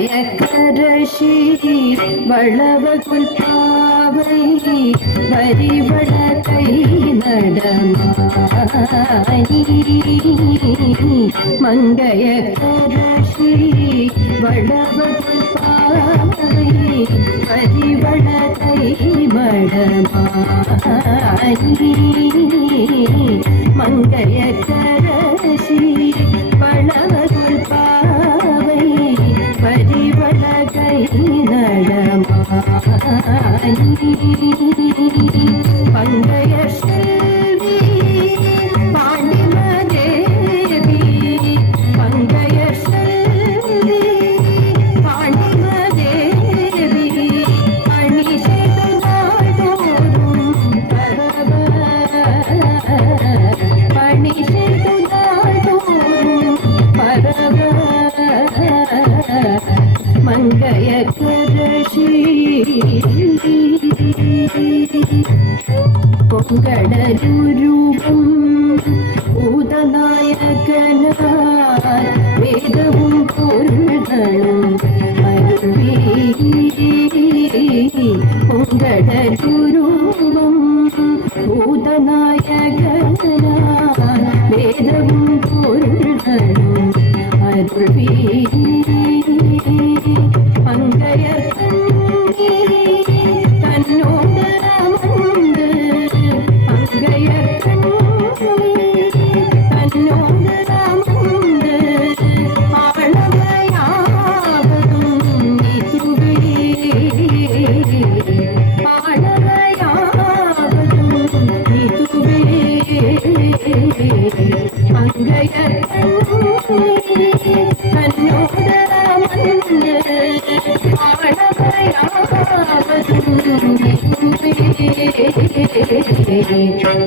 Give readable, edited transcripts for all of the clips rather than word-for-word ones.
மங்கையக்கரசி வளவகுல் பாவை வரிவள கை நடமாயி மங்கையக்கரசி வளவகுல் பாவை வரிவள கை மடமாயி மங்கையக்கரசி வளவகுல் பாவை பரிவள கை நடமாயி பங்கைய செல்வி பாண்டிமதேவி பங்கைய செல்வி பாண்டிமதேவி பணி செய்து நாள்தோறும் பரவ பணி செய்து நாள்தோறும் பரவ மங்கையக்கரசி பொங்கடலுருவம் பூதநாயகனார் வேதமும் பொருள்களும் அருவி பொங்கடலுருவம் பூதநாயகனார் வேதமும் பொருள்களும் அருவி மங்கையர் தன்னோடு அமர்ந்து மங்கையர் தன்னோடு அமர்ந்து ஆளவையாவதும் இதுவே ஆளவையாவதும் இதுவே மங்கையர் தன்னோடு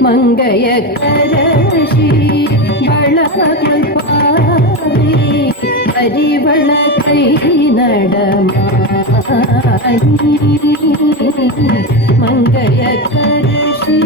மங்கையக்கரசி வளவகுல் பாவை பரிவள கை நடமாயி மங்கையக்கரசி